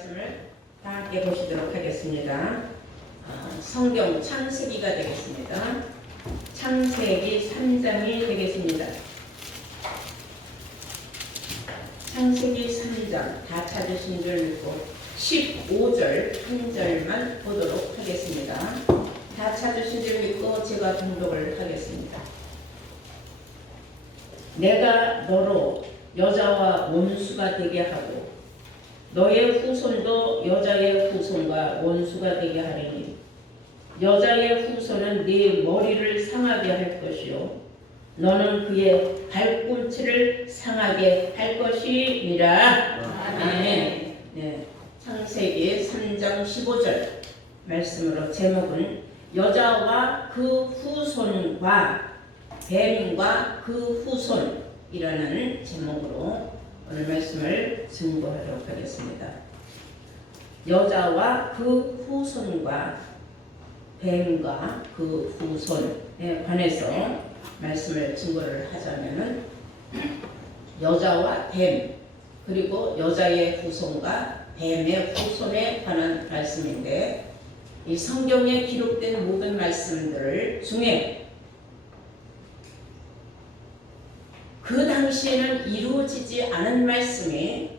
말씀을 다 함께 보시도록 하겠습니다. 성경 창세기가 되겠습니다. 창세기 3장이 되겠습니다. 창세기 3장 다 찾으신 줄 믿고 15절 한 절만 보도록 하겠습니다. 다 찾으신 줄 믿고 제가 봉독을 하겠습니다. 내가 너로 여자와 원수가 되게 하고 너의 후손도 여자의 후손과 원수가 되게 하리니 여자의 후손은 네 머리를 상하게 할 것이요 너는 그의 발꿈치를 상하게 할 것이니라. 아멘. 네, 창세기 3장 15절 말씀으로 제목은 여자와 그 후손과 뱀과 그 후손이라는 제목으로 오늘 말씀을 증거하도록 하겠습니다. 여자와 그 후손과 뱀과 그 후손에 관해서 말씀을 증거를 하자면은 여자와 뱀 그리고 여자의 후손과 뱀의 후손에 관한 말씀인데 이 성경에 기록된 모든 말씀들 중에 그 당시에는 이루어지지 않은 말씀이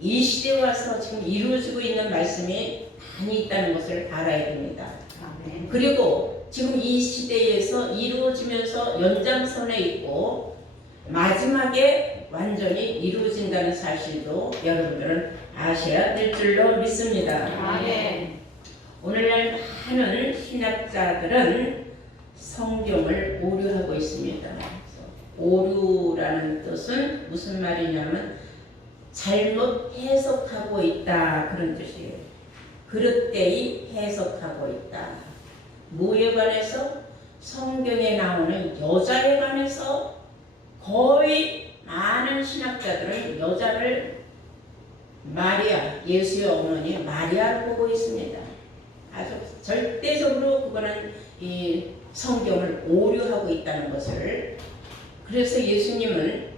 이 시대에 와서 지금 이루어지고 있는 말씀이 많이 있다는 것을 알아야 됩니다. 아멘. 그리고 지금 이 시대에서 이루어지면서 연장선에 있고 마지막에 완전히 이루어진다는 사실도 여러분들은 아셔야 될 줄로 믿습니다. 아멘. 오늘날 많은 신학자들은 성경을 오류하고 있습니다. 오류라는 뜻은 무슨 말이냐면 잘못 해석하고 있다 그런 뜻이에요. 그릇되이 해석하고 있다. 뭐에 관해서? 성경에 나오는 여자에 관해서 거의 많은 신학자들은 여자를 마리아, 예수의 어머니 마리아를 보고 있습니다. 아주 절대적으로 그거는 이 성경을 오류하고 있다는 것을. 그래서 예수님은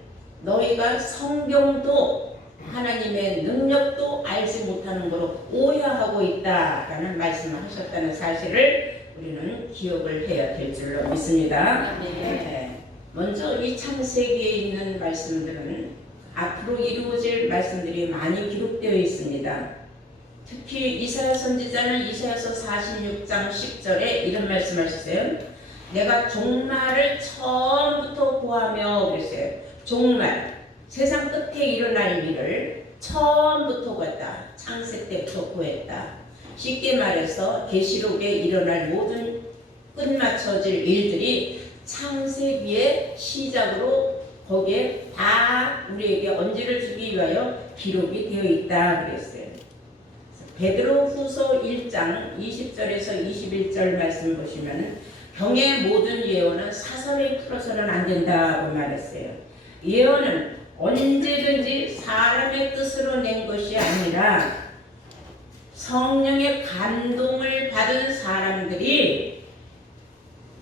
너희가 성경도 하나님의 능력도 알지 못하는 것으로 오해하고 있다라는 말씀을 하셨다는 사실을 우리는 기억을 해야 될 줄로 믿습니다. 네. 먼저 이 창세기에 있는 말씀들은 앞으로 이루어질 말씀들이 많이 기록되어 있습니다. 특히 이사야 선지자는 이사야서 46장 10절에 이런 말씀하셨어요. 내가 종말을 처음부터 보하며 그랬어요. 종말, 세상 끝에 일어날 일을 처음부터 봤다. 창세 때부터 보했다. 쉽게 말해서 계시록에 일어날 모든 끝마쳐질 일들이 창세기의 시작으로 거기에 다 우리에게 언지를 주기 위하여 기록이 되어 있다 그랬어요. 베드로 후서 1장 20절에서 21절 말씀 보시면 병의 모든 예언은 사설에 풀어서는 안 된다고 말했어요. 예언은 언제든지 사람의 뜻으로 낸 것이 아니라 성령의 감동을 받은 사람들이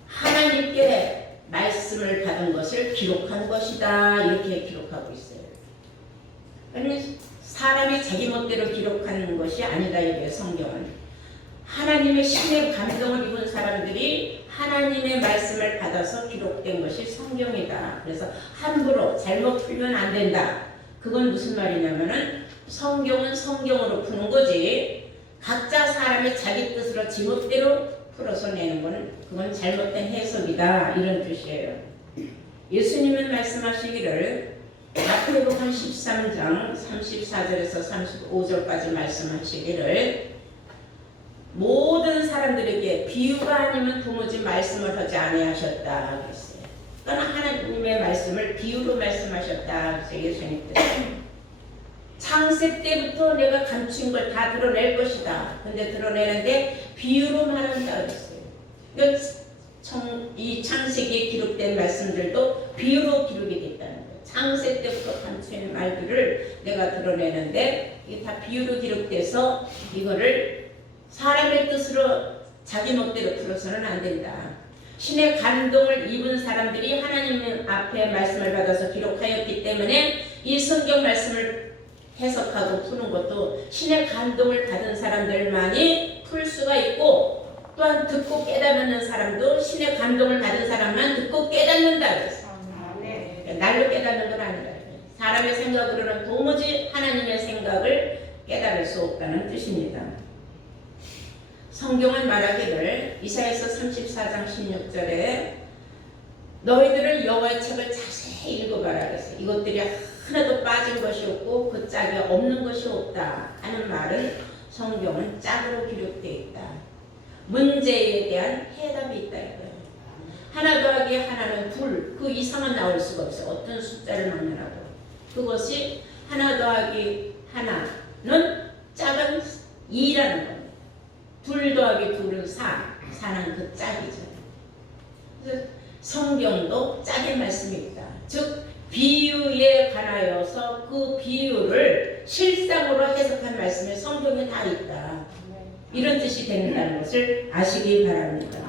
하나님께 말씀을 받은 것을 기록한 것이다 이렇게 기록하고 있어요. 그러니 사람이 자기 멋대로 기록하는 것이 아니다 이게 성경은. 하나님의 신의 감동을 입은 사람들이 하나님의 말씀을 받아서 기록된 것이 성경이다. 그래서 함부로 잘못 풀면 안 된다. 그건 무슨 말이냐면은 성경은 성경으로 푸는 거지 각자 사람이 자기 뜻으로 지멋대로 풀어서 내는 거는 그건 잘못된 해석이다 이런 뜻이에요. 예수님은 말씀하시기를 마태복음 13장 34절에서 35절까지 말씀하시기를 모든 사람들에게 비유가 아니면 도무지 말씀을 하지 아니하셨다 그랬어요. 그러나 하나님의 말씀을 비유로 말씀하셨다 그래서 예수님께서 창세 때부터 내가 감춘 걸 다 드러낼 것이다. 근데 드러내는데 비유로 말한다 그랬어요. 그러니까 이 창세기에 기록된 말씀들도 비유로 기록이 됐다는 거예요. 창세 때부터 감춘 말들을 내가 드러내는데 이게 다 비유로 기록돼서 이거를 사람의 뜻으로 자기 멋대로 풀어서는 안 된다. 신의 감동을 입은 사람들이 하나님 앞에 말씀을 받아서 기록하였기 때문에 이 성경 말씀을 해석하고 푸는 것도 신의 감동을 받은 사람들만이 풀 수가 있고, 또한 듣고 깨닫는 사람도 신의 감동을 받은 사람만 듣고 깨닫는다 그랬어요. 날로 깨닫는 건 아니라 사람의 생각으로는 도무지 하나님의 생각을 깨달을 수 없다는 뜻입니다. 성경은 말하기를 이사야서 34장 16절에 너희들은 여호와의 책을 자세히 읽어봐라 그랬어요. 이것들이 하나도 빠진 것이 없고 그 짝이 없는 것이 없다 하는 말은 성경은 짝으로 기록되어 있다. 문제에 대한 해답이 있다 이거예요. 하나 더하기 하나는 둘, 그 이상은 나올 수가 없어요. 어떤 숫자를 넣느라고. 그것이 하나 더하기 하나는 짝은 2라는 겁니다. 둘 더하기 둘은 4, 4는 그 짝이죠. 그래서 성경도 짝의 말씀이 있다. 즉 비유에 관하여서 그 비유를 실상으로 해석한 말씀이 성경에 다 있다. 이런 뜻이 된다는 것을 아시기 바랍니다.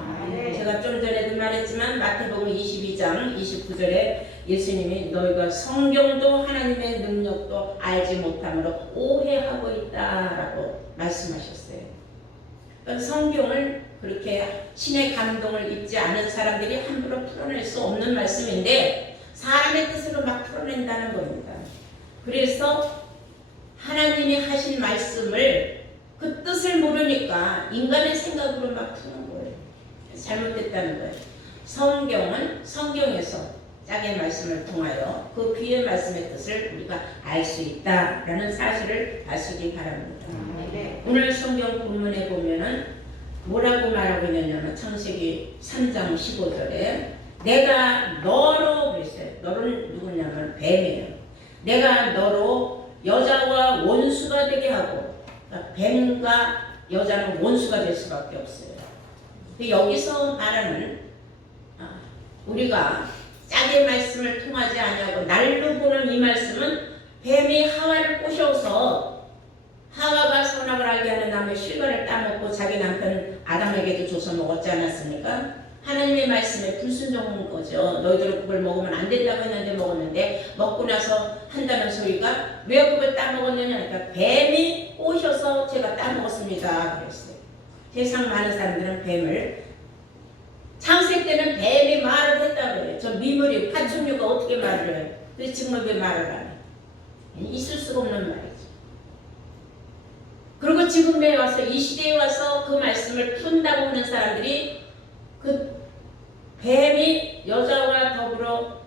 제가 좀 전에도 말했지만 마태복음 22장 29절에 예수님이 너희가 성경도 하나님의 능력도 알지 못함으로 오해하고 있다라고 말씀하셨어요. 그러니까 성경을 그렇게 신의 감동을 입지 않은 사람들이 함부로 풀어낼 수 없는 말씀인데 사람의 뜻으로 막 풀어낸다는 겁니다. 그래서 하나님이 하신 말씀을 그 뜻을 모르니까 인간의 생각으로 막 푸는 거예요. 잘못됐다는 거예요. 성경은 성경에서 짝의 말씀을 통하여 그 비의 말씀의 뜻을 우리가 알 수 있다라는 사실을 아시기 바랍니다. 오늘 성경 본문에 보면은 뭐라고 말하고 있느냐면 창세기 3장 15절에 내가 너로 그랬어요. 너는 누구냐면 뱀이에요. 내가 너로 여자와 원수가 되게 하고, 그러니까 뱀과 여자는 원수가 될 수밖에 없어요. 여기서 말하는 우리가 짝의 말씀을 통하지 아니하고 날로 보는 이 말씀은 뱀이 하와를 꼬셔서 하와가 선악을 알게 하는 나무의 실과를 따먹고 자기 남편 아담에게도 줘서 먹었지 않았습니까? 하나님의 말씀에 불순종한 거죠. 너희들은 그걸 먹으면 안 된다고 했는데 먹었는데 먹고 나서 한다는 소리가 왜 그걸 따먹었느냐 그러니까 뱀이 꼬셔서 제가 따먹었습니다 그랬어요. 세상 많은 사람들은 뱀을 창세 때는 뱀이 말을 했다고 해요. 저 미물이 파충류가 어떻게 말을 해요? 근데 지금은 왜 말을 안 해요? 있을 수가 없는 말이죠. 그리고 지금에 와서 이 시대에 와서 그 말씀을 푼다고 하는 사람들이 그 뱀이 여자와 더불어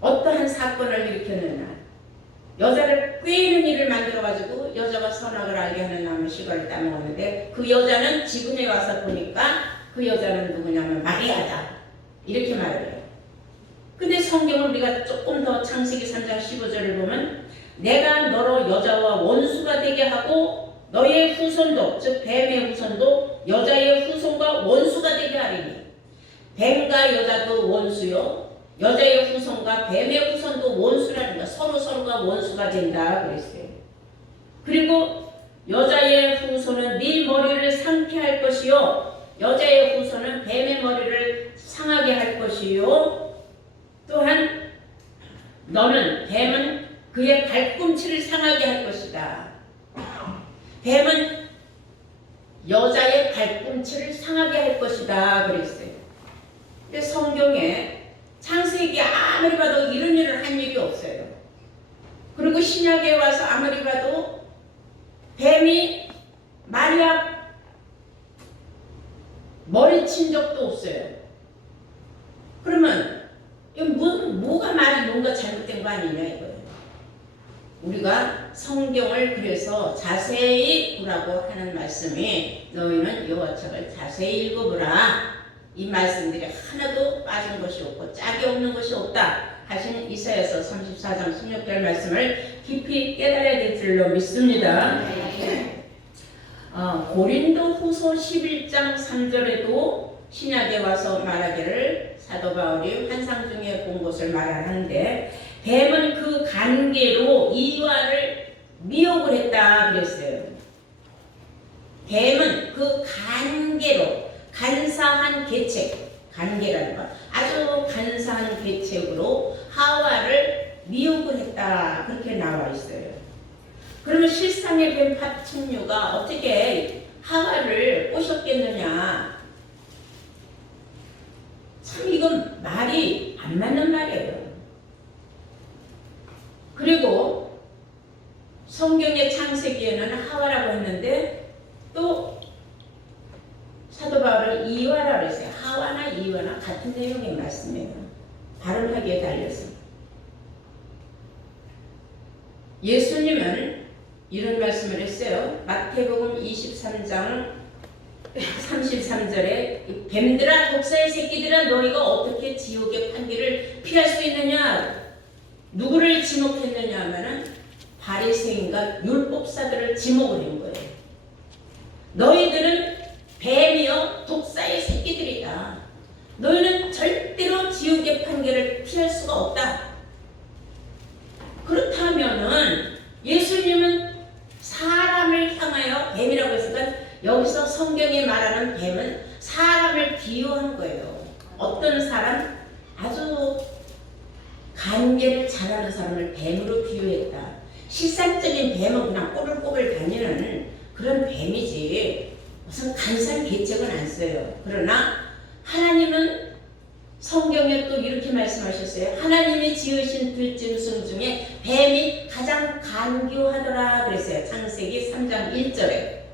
어떠한 사건을 일으켰느냐 여자를 꿰는 일을 만들어가지고 여자가 선악을 알게 하는 나무 실과를 따먹었는데 그 여자는 지금에 와서 보니까 그 여자는 누구냐면 마리아다 이렇게 말을 해요. 근데 성경을 우리가 조금 더 창세기 3장 15절을 보면 내가 너로 여자와 원수가 되게 하고 너의 후손도 즉 뱀의 후손도 여자의 후손과 원수가 되게 하리니 뱀과 여자도 원수요 여자의 후손과 뱀의 후손도 원수라는 거 서로가 원수가 된다 그랬어요. 그리고 여자의 후손은 네 머리를 상케 할 것이요 여자의 후손은 뱀의 머리를 상하게 할 것이요 또한 너는 뱀은 그의 발꿈치를 상하게 할 것이다. 뱀은 여자의 발꿈치를 상하게 할 것이다 그랬어요. 근데 성경에 창세기 아무리 봐도 이런 일을 한 일이 없어요. 그리고 신약에 와서 아무리 봐도 뱀이 마리아 머리 친 적도 없어요. 그러면 뭐가 말이 뭔가 잘못된 거 아니냐 이거예요. 우리가 성경을 그래서 자세히 보라고 하는 말씀이 너희는 여호와 책을 자세히 읽어보라. 이 말씀들이 하나도 빠진 것이 없고 짝이 없는 것이 없다 하시는 이사야서 34장 16절 말씀을 깊이 깨달아야 될 줄로 믿습니다. 고린도 후서 11장 3절에도 신약에 와서 말하기를 사도 바울이 환상 중에 본 것을 말하는데 뱀은 그 관계로 이와를 미혹을 했다 그랬어요. 뱀은 그 관계로 간사한 계책, 관계라는 것 아주 간사한 계책으로 하와를 미혹을 했다. 그렇게 나와 있어요. 그러면 실상의 뱀 파충류가 어떻게 하와를 꼬셨겠느냐? 참 이건 말이 안 맞는 말이에요. 그리고 성경의 창세기에는 하와라고 했는데 또 사도 바울은 이와라고 했어요. 하와나 이와나 같은 내용의 말씀이에요. 발음하기에 달려서. 예수님은 이런 말씀을 했어요. 마태복음 23장 33절에 뱀들아 독사의 새끼들아 너희가 어떻게 지옥의 판결을 피할 수 있느냐? 누구를 지목했느냐 하면은 바리새인과 율법사들을 지목을 한 거예요. 너희들은 뱀이요 독사의 새끼들이다. 너희는 절대로 지옥의 판결을 피할 수가 없다. 그렇다면은 예수님은 사람을 향하여 뱀이라고 했으니까 여기서 성경이 말하는 뱀은 사람을 비유한 거예요. 어떤 사람? 아주 간계를 잘하는 사람을 뱀으로 비유했다. 실상적인 뱀은 그냥 꼬불꼬불 다니는 그런 뱀이지 무슨 간사한 계책은 안 써요. 그러나 하나님은 성경에 또 이렇게 말씀하셨어요. 하나님이 지으신 들짐승 중에 뱀이 가장 간교하더라 그랬어요. 창세기 3장 1절에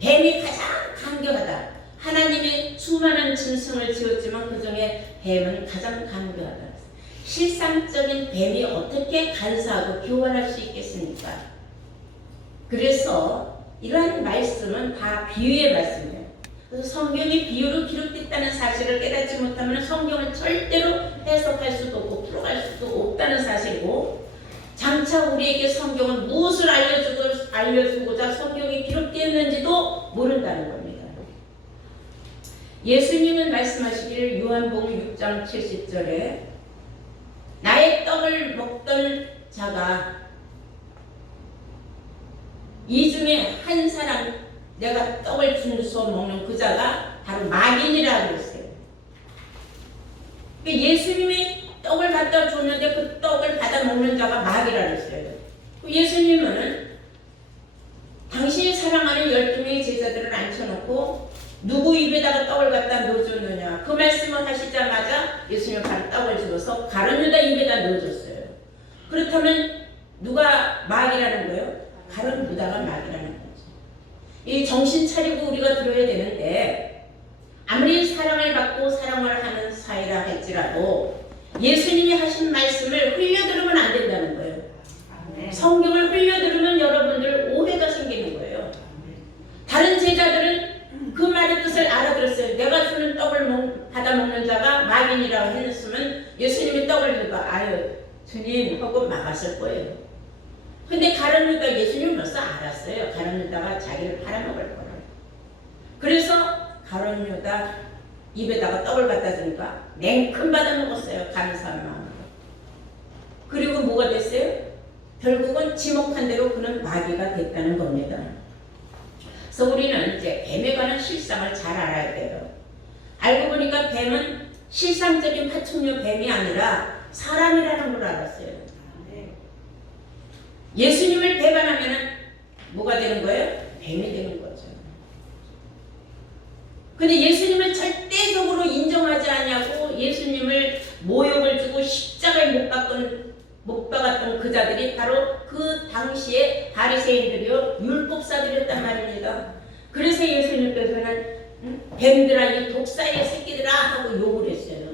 뱀이 가장 간교하다. 하나님이 수많은 짐승을 지었지만 그 중에 뱀은 가장 간교하다. 실상적인 뱀이 어떻게 간사하고 교활할 수 있겠습니까? 그래서 이러한 말씀은 다 비유의 말씀이에요. 그래서 성경이 비유로 기록됐다는 사실을 깨닫지 못하면 성경을 절대로 해석할 수도 없고 풀어갈 수도 없다는 사실이고, 장차 우리에게 성경은 무엇을 알려주고자 성경이 기록되었는지도 모른다는 겁니다. 예수님은 말씀하시기를 요한복음 6장 70절에 나의 떡을 먹던 자가 이 중에 한 사람 내가 떡을 준서 먹는 그 자가 바로 마귀니라고 그랬어요. 예수님이 떡을 갖다 줬는데 그 떡을 받아 먹는 자가 마귀라고 했어요. 예수님은 당신이 사랑하는 12명의 제자들을 앉혀놓고 누구 입에다가 떡을 갖다 넣어줬느냐 그 말씀을 하시자마자 예수님은 바로 떡을 집어서 가룟 유다 입에다 넣어줬어요. 그렇다면 누가 마귀라는 거예요? 가룟 유다가 마귀라는 거죠. 이 정신 차리고 우리가 들어야 되는데 아무리 사랑을 받고 사랑을 하는 사이라 할지라도 예수님이 하신 말씀을 흘려들으면 안 된다는 거예요. 성경을 흘려들으면 여러분들 오해가 생기는 거예요. 다른 제자들은 그 말의 뜻을 알아들었어요. 내가 주는 떡을 받아 먹는 자가 마귀니라고 했으면 예수님이 떡을 주고 아유 주님 하고 막았을 거예요. 근데 가룟 유다 예수님은 벌써 알았어요. 가룟 유다가 자기를 팔아먹을 거라고. 그래서 가룟 유다 입에다가 떡을 갖다 주니까 냉큼 받아 먹었어요. 감사한 마음으로. 그리고 뭐가 됐어요? 결국은 지목한 대로 그는 마귀가 됐다는 겁니다. 그래서 우리는 이제 뱀에 관한 실상을 잘 알아야 돼요. 알고 보니까 뱀은 실상적인 파충류 뱀이 아니라 사람이라는 걸 알았어요. 예수님을 배반하면 뭐가 되는 거예요? 뱀이 되는 거죠. 근데 예수님을 절대적으로 인정하지 않냐고 예수님을 모욕을 주고 십자가에 못 박았던 그 자들이 바로 그 당시에 바리새인들이요 율법사들이었단 말입니다. 그래서 예수님께서는 뱀들아 이 독사의 새끼들아 하고 욕을 했어요.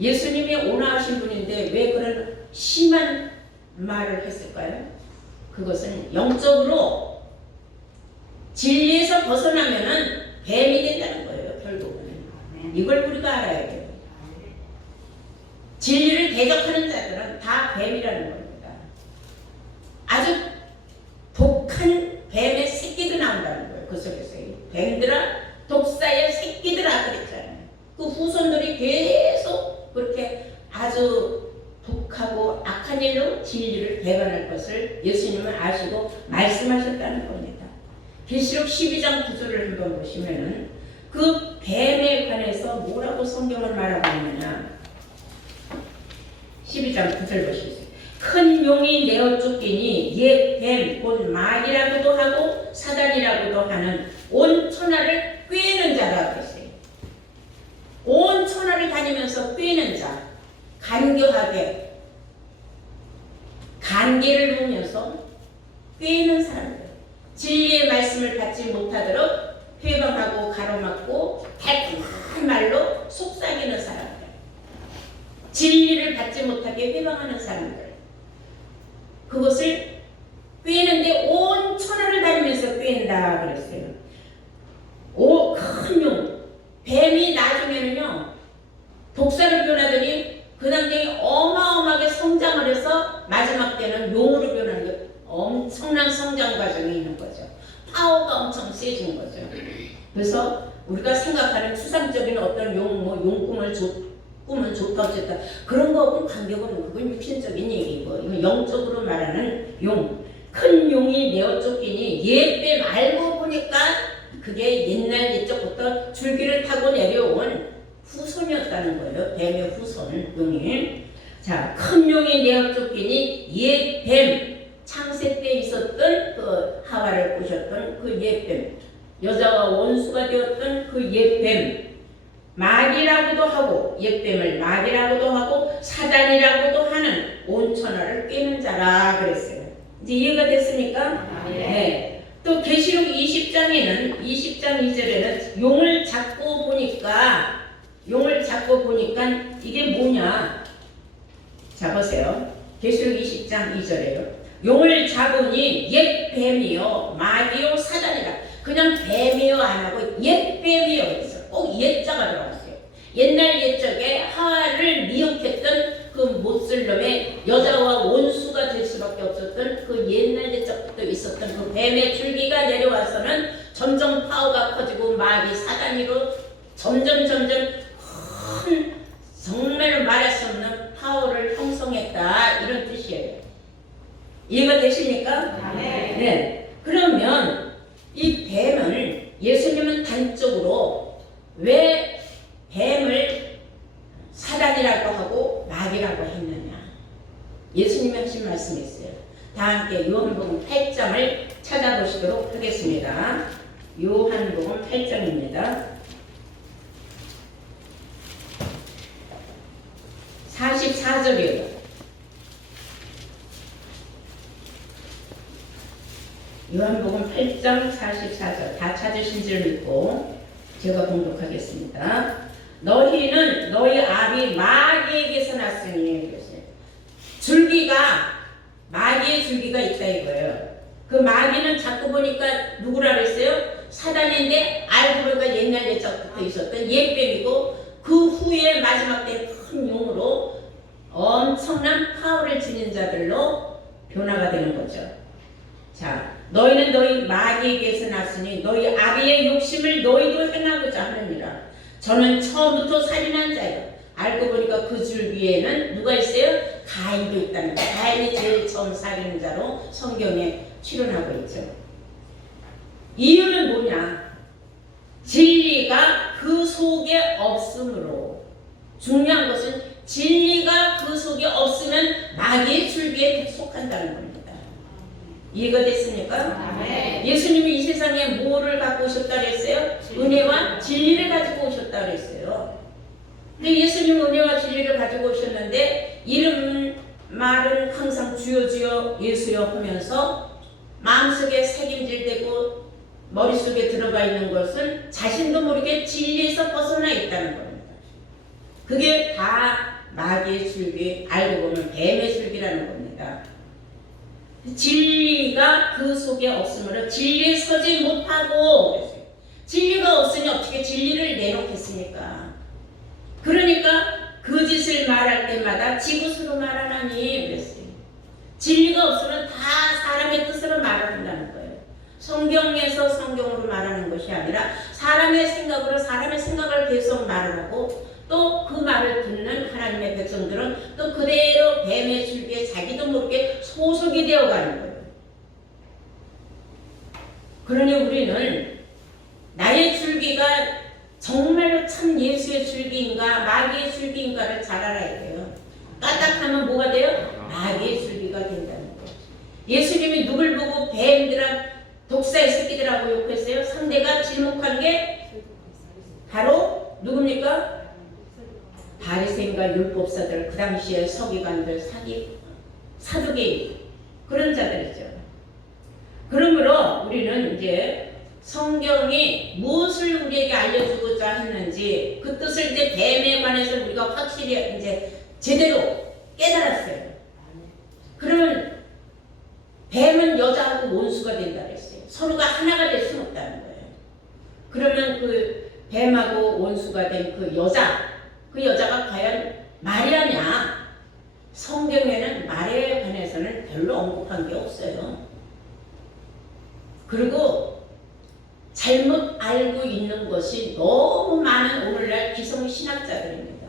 예수님이 온화하신 분인데 왜 그런 심한 말을 했을까요? 그것은 영적으로 진리에서 벗어나면은 뱀이 된다는 거예요. 결국은 이걸 우리가 알아야 돼요. 진리를 대적하는 자들은 다 뱀이라는 겁니다. 아주 독한 뱀의 새끼도 나온다는 거예요. 그 속에서 뱀들아 독사의 새끼들아 그랬잖아요. 그 후손들이 계속 그렇게 아주 독하고 악한 일로 진리를 배반할 것을 예수님은 아시고 말씀하셨다는 겁니다. 계시록 12장 9절을 한번 보시면은 그 뱀에 관해서 뭐라고 성경을 말하고 있느냐. 12장 9절 보시겠어요. 큰 용이 내어 쫓기니 옛 뱀 곧 마귀라고도 하고 사단이라고도 하는 온 천하를 꿰는 자라 그랬어요. 온 천하를 다니면서 꿰는 자, 간교하게 간계를 놓으면서 꿰는 사람들, 진리의 말씀을 받지 못하도록 회방하고 가로막고 달콤한 말로 속삭이는 사람들, 진리를 받지 못하게 회방하는 사람들, 그것을 꿰는데 온 천하를 다니면서 꿰는다 그랬어요. 큰 용, 뱀이 나중에는요 독사를 변하더니 그 당장에 어마어마하게 성장을 해서 마지막 때는 용으로 변하는 게 엄청난 성장 과정이 있는 거죠. 파워가 엄청 세진 거죠. 그래서 우리가 생각하는 추상적인 어떤 용꿈은 좋다 어쨌다 그런 거하고는 관계가 없는, 그건 육신적인 얘기고, 이건 영적으로 말하는 용. 큰 용이 내어 쫓기니 옛뱀 알고 보니까 그게 옛날 옛적부터 줄기를 타고 내려온 후손이었다는 거예요. 뱀의 후손 용이. 자, 큰 용이 내어 쫓기니 옛뱀, 창세 때 있었던 그 하와를 꼬셨던 그 옛뱀, 여자와 원수가 되었던 그 옛뱀, 마귀라고도 하고, 옛뱀을 마귀라고도 하고 사단이라고도 하는 온 천하를 꿰는 자라 그랬어요. 이제 이해가 됐습니까? 네. 또 계시록 20장에는 20장 2절에는 용을 잡고 보니까 이게 뭐냐? 자 보세요. 계시록 20장 2절에요. 용을 잡으니 옛 뱀이요 마귀요 사단이라. 그냥 뱀이요 안 하고 옛 뱀이요 그래서 꼭 옛자가 들어갔어요. 옛날 옛적에 하와를 미혹했던 그 못슬놈의 여자와 원수가 될 수밖에 없었던 그 옛날 옛적부터 있었던 그 뱀의 줄기가 내려와서는 점점 파워가 커지고 마귀 사단이로 점점 큰 정말로 말할 수 없는 파워를 형성했다 이런 뜻이에요. 이해가 되십니까? 네. 그러면 이 뱀을 예수님은 단적으로 왜 뱀을 사단이라고 하고 마귀라고 했느냐? 예수님이 하신 말씀이 있어요. 다 함께 요한복음 8장을 찾아보시도록 하겠습니다. 요한복음 8장입니다. 44절이에요. 요한복음 8장 44절 다 찾으신 줄 믿고 제가 봉독하겠습니다. 너희는 너희 아비 마귀에게서 났으니 그랬어요. 줄기가 마귀의 줄기가 있다 이거예요. 그 마귀는 자꾸 보니까 누구라 그랬어요? 사단인데 알고 보니까 옛날 옛적부터 있었던 옛뱀이고 그 후에 마지막 때 큰 용으로 엄청난 파워를 지닌 자들로 변화가 되는 거죠. 자, 너희는 너희 마귀에게서 났으니 너희 아비의 욕심을 너희도 행하고자 하느니라. 저는 처음부터 살인한 자예요. 알고 보니까 그 줄기에는 누가 있어요? 가인도 있다는 거예요. 가인이 제일 처음 살인자로 성경에 출연하고 있죠. 이유는 뭐냐? 진리가 그 속에 없으므로. 중요한 것은 진리가 그 속에 없으면 마귀의 줄기에 속한다는 겁니다. 이해가 됐습니까? 네. 예수님이 이 세상에 뭐를 갖고 오셨다 그랬어요? 은혜와 진리를 가지고 오셨다 그랬어요. 근데 예수님은 은혜와 진리를 가지고 오셨는데 말은 항상 주여 주여 예수여 하면서 마음속에 새김질되고 머릿속에 들어가 있는 것은 자신도 모르게 진리에서 벗어나 있다는 겁니다. 그게 다 마귀의 줄기, 알고 보면 뱀의 줄기라는 겁니다. 진리가 그 속에 없으므로 진리에 서지 못하고 그랬어요. 진리가 없으니 어떻게 진리를 내놓겠습니까? 그러니까 거짓을 말할 때마다 지굿으로 말하나니 그랬어요. 진리가 없으면 다 사람의 뜻으로 말한다는 거예요. 성경에서 성경으로 말하는 것이 아니라 사람의 생각으로 사람의 생각을 계속 말을 하고 또 그 말을 듣는 하나님의 백성들은 또 그대로 뱀의 줄기에 자기도 모르게 소속이 되어가는 거예요. 그러니 우리는 나의 줄기가 정말로 참 예수의 줄기인가 마귀의 줄기인가를 잘 알아야 돼요. 까딱하면 뭐가 돼요? 마귀의 줄기가 된다는 거예요. 예수님이 누굴 보고 뱀들아 독사의 새끼들하고 욕했어요? 상대가 지목한 게 바로 누굽니까? 바리새인과 율법사들, 그 당시에 서기관들, 사두개인 그런 자들이죠. 그러므로 우리는 이제 성경이 무엇을 우리에게 알려주고자 했는지 그 뜻을 이제 뱀에 관해서 우리가 확실히 이제 제대로 깨달았어요. 그러면 뱀은 여자하고 원수가 된다 그랬어요. 서로가 하나가 될 수는 없다는 거예요. 그러면 그 뱀하고 원수가 된 그 여자가 과연 마리아냐? 성경에는 마리아에 관해서는 별로 언급한 게 없어요. 그리고 잘못 알고 있는 것이 너무 많은 오늘날 기성신학자들입니다.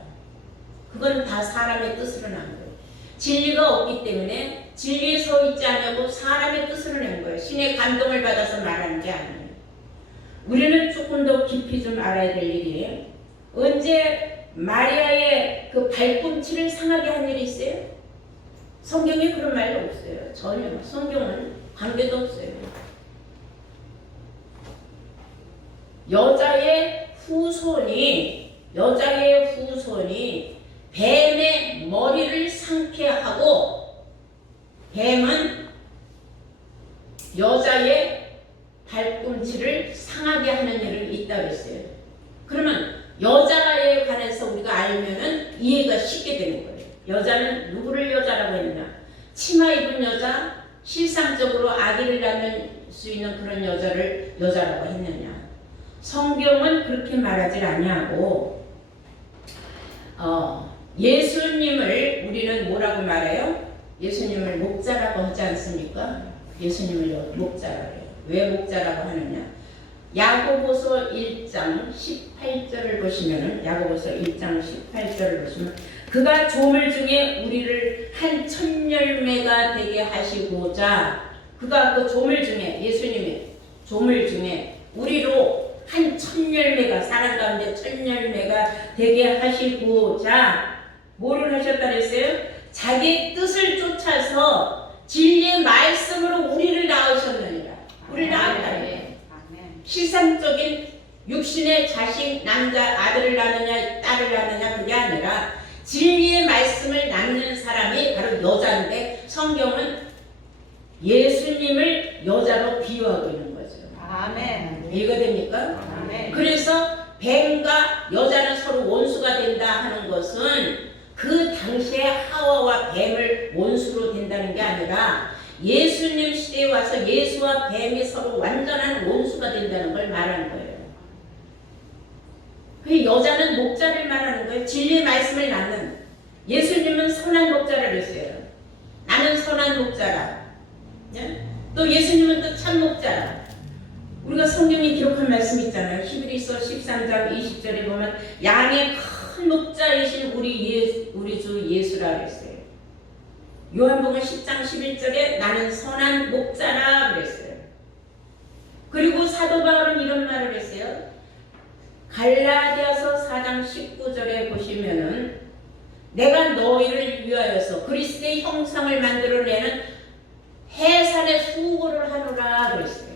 그건 다 사람의 뜻으로 난 거예요. 진리가 없기 때문에 진리에 서 있지 않냐고 사람의 뜻으로 낸 거예요. 신의 감동을 받아서 말하는 게 아니에요. 우리는 조금 더 깊이 좀 알아야 될 일이에요. 언제 마리아의 그 발꿈치를 상하게 한 일이 있어요? 성경에 그런 말이 없어요. 전혀. 성경은 관계도 없어요. 여자의 후손이 뱀의 머리를 상케 하고 뱀은 여자의 발꿈치를 상하게 하는 일을 있다고 했어요. 그러면 여자에 관해서 우리가 알면은 이해가 쉽게 되는 거예요. 여자는 누구를 여자라고 했느냐? 치마 입은 여자, 실상적으로 아기를 낳을 수 있는 그런 여자를 여자라고 했느냐? 성경은 그렇게 말하지 아니하고 예수님을 우리는 뭐라고 말해요? 예수님을 목자라고 하지 않습니까? 예수님을 목자라고 해요. 왜 목자라고 하느냐? 야고보서 1장 18절을 보시면은 야고보서 1장 18절을 보시면 그가 조물 중에 우리를 한 천열매가 되게 하시고자 그가 그 조물 중에 예수님의 조물 중에 우리로 한 천열매가 사람 가운데 천열매가 되게 하시고자 뭐를 하셨다 그랬어요? 자기 뜻을 쫓아서 진리의 말씀으로 우리를 낳으셨느니라. 우리를 낳았다 그래요. 실상적인 육신의 자식, 남자, 아들을 낳느냐 딸을 낳느냐 그게 아니라 진리의 말씀을 낳는 사람이 바로 여자인데 성경은 예수님을 여자로 비유하고 있는 거죠. 아멘. 이해가 됩니까? 아멘. 그래서 뱀과 여자는 서로 원수가 된다 하는 것은 그 당시에 하와와 뱀을 원수로 된다는 게 아니라 예수님 시대에 와서 예수와 뱀이 서로 완전한 원수가 된다는 걸 말하는 거예요. 그 여자는 목자를 말하는 거예요. 진리의 말씀을 낳는. 예수님은 선한 목자를 했어요. 나는 선한 목자라. 또 예수님은 또 참 목자라. 우리가 성경에 기록한 말씀 있잖아요. 히브리서 13장 20절에 보면 양의 큰 목자이신 우리 주 예수라 그랬어요. 요한복음 10장 11절에 나는 선한 목자라 그랬어요. 그리고 사도 바울은 이런 말을 했어요. 갈라디아서 4장 19절에 보시면은 내가 너희를 위하여서 그리스도의 형상을 만들어내는 해산의 수고를 하노라 그랬어요.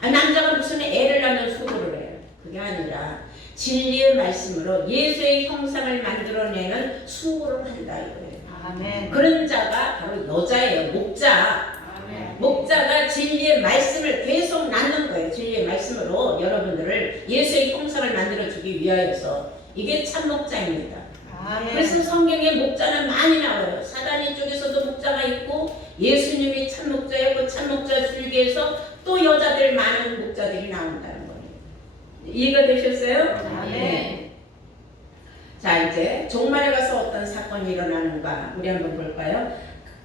남자가 무슨 애를 낳는 수고를 해요. 그게 아니라 진리의 말씀으로 예수의 형상을 만들어내는 수고를 한다 이거예요. 아멘. 그런 자가 바로 여자예요. 목자. 아멘. 목자가 진리의 말씀을 계속 낳는 거예요. 진리의 말씀으로 여러분들을 예수의 형상을 만들어주기 위하여서 이게 참 목자입니다. 아멘. 그래서 성경에 목자는 많이 나와요. 사단의 쪽에서도 목자가 있고 예수님이 참 목자예요. 그 참 목자 줄기에서 또 여자들 많은 목자들이 나온다는 거예요. 이해가 되셨어요? 아멘. 네. 자, 이제 종말에 가서 어떤 사건이 일어나는가 우리 한번 볼까요?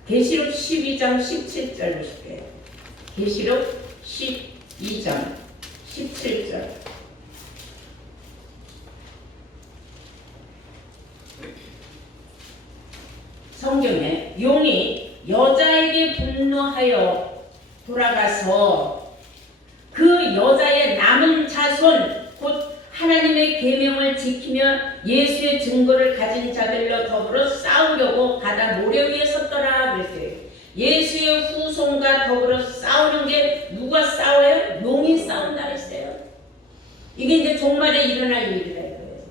계시록 12장 17절 보실게요. 계시록 12장 17절. 성경에 용이 여자에게 분노하여 돌아가서 그 여자의 남은 자손 곧 하나님의 계명을 지키며 예수의 증거를 가진 자들로 더불어 싸우려고 바다 모래 위에 섰더라 그랬어요. 예수의 후손과 더불어 싸우는 게 누가 싸워요? 용이 싸운다 그랬어요. 이게 이제 종말에 일어날 일이라 이거예요.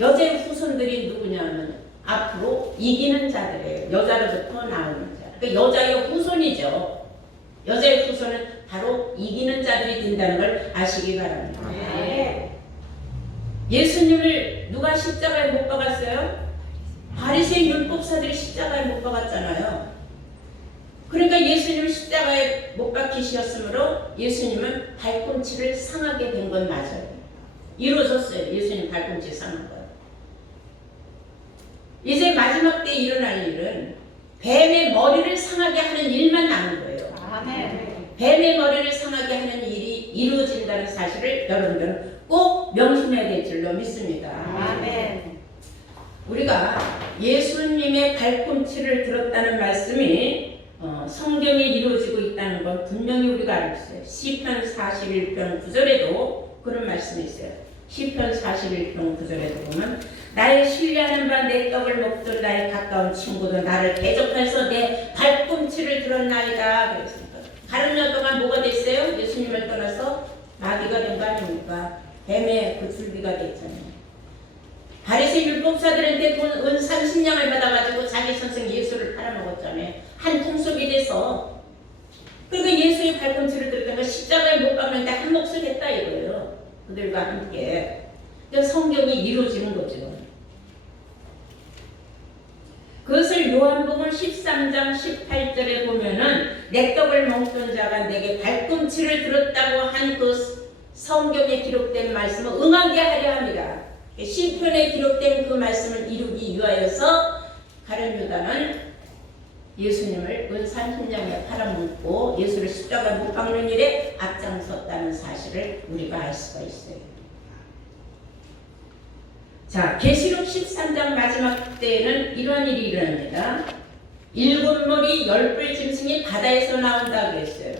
여자의 후손들이 누구냐면 앞으로 이기는 자들이에요. 여자로부터 나오는 자. 그러니까 여자의 후손이죠. 여자의 후손은 바로 이기는 자들이 된다는 걸 아시기 바랍니다. 네. 예수님을 누가 십자가에 못 박았어요? 바리새인 율법사들이 십자가에 못 박았잖아요. 그러니까 예수님을 십자가에 못 박히셨으므로 예수님은 발꿈치를 상하게 된 건 맞아요. 이루어졌어요. 예수님 발꿈치 상한 건. 이제 마지막 때 일어날 일은 뱀의 머리를 상하게 하는 일만 남은 거예요. 아멘. 뱀의 머리를 상하게 하는 일이 이루어진다는 사실을 여러분들은 꼭 명심해야 될 줄로 믿습니다. 아멘. 우리가 예수님의 발꿈치를 들었다는 말씀이 성경에 이루어지고 있다는 건 분명히 우리가 알고 있어요. 시편 41편 9절에도 그런 말씀이 있어요. 시편 41편 9절에도 보면 나의 신뢰하는 바 내 떡을 먹던 나의 가까운 친구도 나를 대적해서 내 발꿈치를 들었나이다 그랬습니다. 8년 동안 뭐가 됐어요? 예수님을 떠나서 마귀가 된 거 아닙니까? 뱀의 그 줄기가 됐잖아요. 바리새인 율법사들한테 돈 은 30냥을 받아가지고 자기 선생 예수를 팔아먹었잖아요. 한 통속이 돼서. 그러니까 예수의 발꿈치를 들다가 십자가에 못 박는데 한 몫을 했다 이거예요. 그들과 함께. 그러니까 성경이 이루어지는 거죠. 그것을 요한복음 13장 18절에 보면은 내 떡을 먹던 자가 내게 발꿈치를 들었다고 한 그 성경에 기록된 말씀을 응하게 하려 합니다. 시편에 기록된 그 말씀을 이루기 위하여서 가룟 유다는 예수님을 은 30냥에 팔아먹고 예수를 십자가에 못 박는 일에 앞장섰다는 사실을 우리가 알 수가 있어요. 자, 계시록 13장 마지막 때에는 이러한 일이 일어납니다. 7머리 10뿔 짐승이 바다에서 나온다 그랬어요.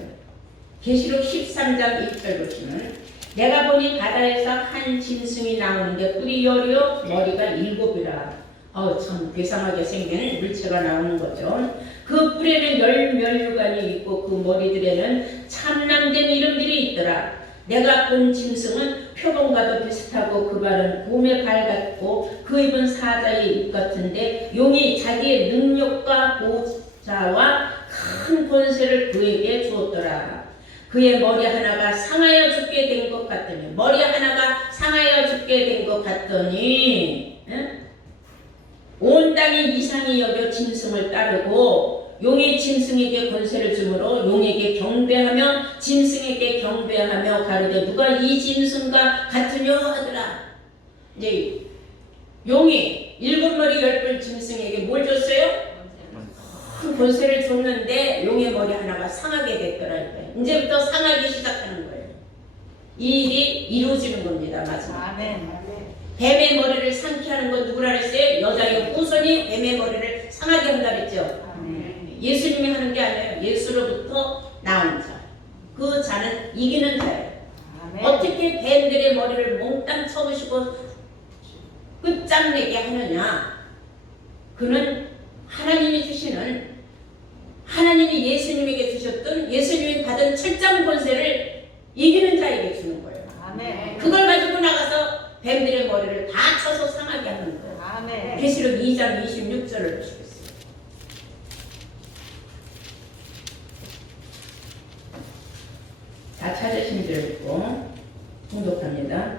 계시록 13장 1절 보시면 내가 보니 바다에서 한 짐승이 나오는데 뿔이 10이요 머리가 7이라. 참 괴상하게 생긴 물체가 나오는 거죠. 그 뿔에는 10면류관이 있고 그 머리들에는 참남된 이름들이 있더라. 내가 본 짐승은 표범과도 비슷하고 그 발은 곰의 발 같고 그 입은 사자의 입 같은데 용이 자기의 능력과 보좌와 큰 권세를 그에게 주었더라. 그의 머리 하나가 상하여 죽게 된 것 같더니 머리 하나가 상하여 죽게 된 것 같더니 온 땅이 이상히 여겨 짐승을 따르고 용이 짐승에게 권세를 주므로 용에게 경배하며 짐승에게 경배하며 가로되 누가 이 짐승과 같으뇨 하더라. 이제 용이 7머리 10뿔 짐승에게 뭘 줬어요? 큰 권세를 줬는데 용의 머리 하나가 상하게 됐더라. 이제부터 상하기 시작하는 거예요. 이 일이 이루어지는 겁니다. 마지막. 아멘. 뱀의 머리를 상케 하는 건 누구라 그랬어요? 여자의 후손이 뱀의 머리를 상하게 한다 그랬죠. 예수님이 하는 게 아니에요. 예수로부터 나온 자. 그 자는 이기는 자예요. 아멘. 어떻게 뱀들의 머리를 몽땅 쳐부시고 끝장내게 하느냐? 그는 하나님이 주시는 하나님이 예수님에게 주셨던 예수님이 받은 철장 권세를 이기는 자에게 주는 거예요. 아멘. 그걸 가지고 나가서 뱀들의 머리를 다 쳐서 상하게 하는 거예요. 아멘. 계시록 2장 26절을 보시겠어요. 다 찾으신 줄 믿고 공독합니다.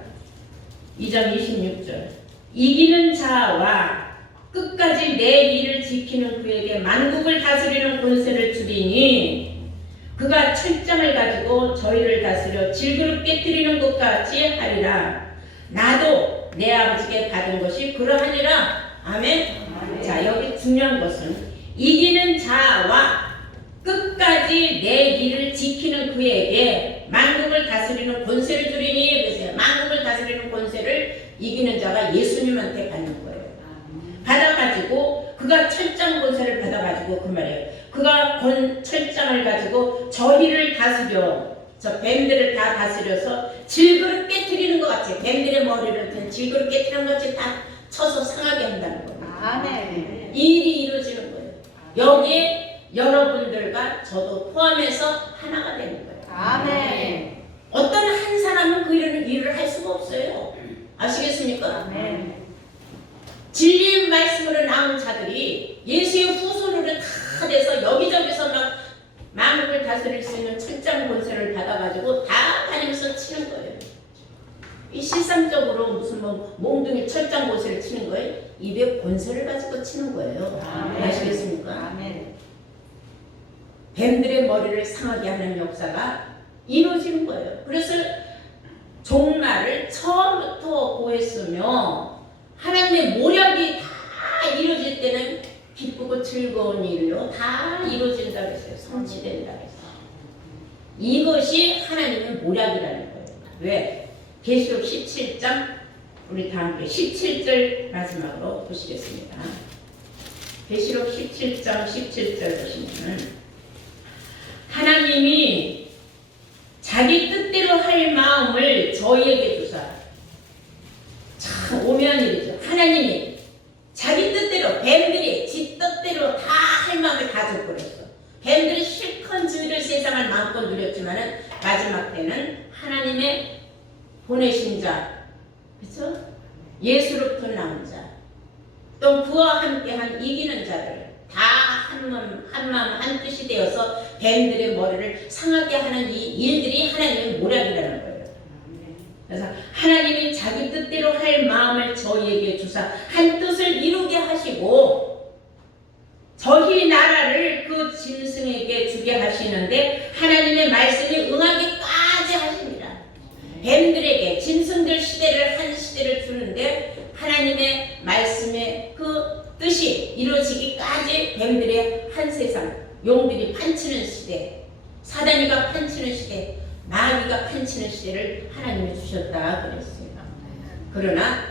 2장 26절 이기는 자와 끝까지 내 일을 지키는 그에게 만국을 다스리는 권세를 주리니 그가 철장을 가지고 저희를 다스려 질그릇 깨뜨리는 것 같이 하리라. 나도 내 아버지께 받은 것이 그러하니라. 아멘. 아멘. 자, 여기 중요한 것은 이기는 자와 끝까지 내 일을 지키는 그에게 만국을 다스리는 권세를 주리니 그래서 만국을 다스리는 권세를 이기는 자가 예수님한테 받는 거예요. 받아가지고 그가 철장 권세를 받아가지고 그 말이에요. 그가 철장을 가지고 저희를 다스려 저 뱀들을 다 다스려서 질그릇 깨트리는 것 같이 뱀들의 머리를 질그릇 깨트리는 것 같이 다 쳐서 상하게 한다는 거예요. 아멘. 이 일이 이루어지는 거예요. 여기에 여러분들과 저도 포함해서 하나가 되는 거예요. 아멘. 어떤 한 사람은 그 일을 할 수가 없어요. 아시겠습니까? 아멘. 진리의 말씀으로 나온 자들이 예수의 후손으로 다 돼서 여기저기서 막 만국을 다스릴 수 있는 철장 권세를 받아가지고 다 다니면서 치는 거예요. 이 실상적으로 무슨 뭐 몽둥이 철장 권세를 치는 거예요. 입에 권세를 가지고 치는 거예요. 아멘. 아시겠습니까? 아멘. 뱀들의 머리를 상하게 하는 역사가 이루어지는 거예요. 그래서 종말을 처음부터 고했으며 하나님의 모략이 다 이루어질 때는 기쁘고 즐거운 일로 다 이루어진다고 했어요. 성취된다고 했어요. 이것이 하나님의 모략이라는 거예요. 왜? 계시록 17장 우리 다 함께 17절 마지막으로 보시겠습니다. 계시록 17장 17절 보시면은 하나님이 자기 뜻대로 할 마음을 저희에게 주사. 참 오묘한 일이죠. 하나님이 자기 뜻대로 뱀들이 지 뜻대로 다 할 마음을 다 줬고 그랬어. 뱀들이 실컷 주의를 세상을 마음껏 누렸지만은 마지막 때는 하나님의 보내신 자, 그렇죠? 예수로부터 나온 자, 또 그와 함께한 이기는 자들 다 한 마음 한 뜻이 되어서 뱀들의 머리를 상하게 하는 이 일들이 하나님의 모략이라는 거예요. 그래서 하나님이 자기 뜻대로 할 마음을 저희에게 주사 한 뜻을 이루게 하시고 저희 나라를 그 짐승에게 주게 하시는데 하나님의 말씀이 응하기까지 하십니다. 뱀들에게 짐승들 시대를 한 시대를 주는데 하나님의 말씀의 그 뜻이 이루어지기까지 뱀들의 한 세상 용들이 판치는 시대 사단이가 판치는 시대 마귀가 판치는 시대를 하나님이 주셨다 그랬어요. 그러나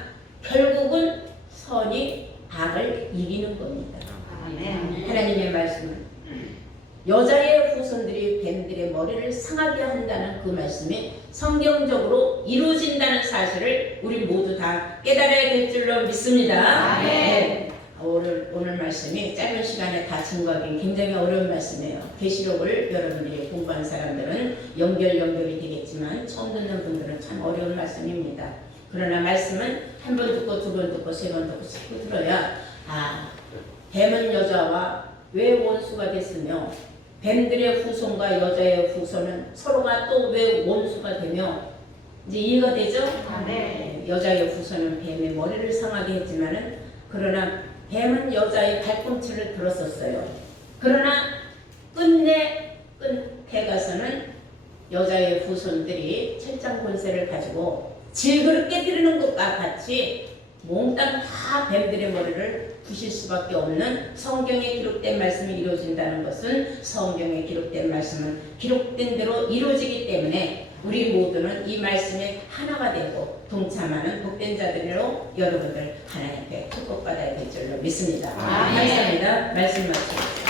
결국은 선이 악을 이기는 겁니다. 아멘. 하나님의 말씀은 여자의 후손들이 뱀들의 머리를 상하게 한다는 그 말씀이 성경적으로 이루어진다는 사실을 우리 모두 다 깨달아야 될 줄로 믿습니다. 아멘. 네. 오늘 말씀이 짧은 시간에 다 증거하기 굉장히 어려운 말씀이에요. 계시록을 여러분들이 공부한 사람들은 연결이 되겠지만 처음 듣는 분들은 참 어려운 말씀입니다. 그러나 말씀은 한 번 듣고 두 번 듣고 세 번 듣고 자꾸 들어야 뱀은 여자와 왜 원수가 됐으며 뱀들의 후손과 여자의 후손은 서로가 또 왜 원수가 되며 이제 이해가 되죠? 아멘. 여자의 후손은 뱀의 머리를 상하게 했지만은 그러나 뱀은 여자의 발꿈치를 들었었어요. 그러나 끝에 가서는 여자의 후손들이 철장 권세를 가지고 질그릇 깨뜨리는 것과 같이 몽땅 다 뱀들의 머리를 부실 수밖에 없는 성경에 기록된 말씀이 이루어진다는 것은 성경에 기록된 말씀은 기록된 대로 이루어지기 때문에 우리 모두는 이 말씀에 하나가 되고 동참하는 복된 자들로 여러분들 하나님께 축복받아야 될 줄로 믿습니다. 아멘. 감사합니다. 말씀 마치겠습니다.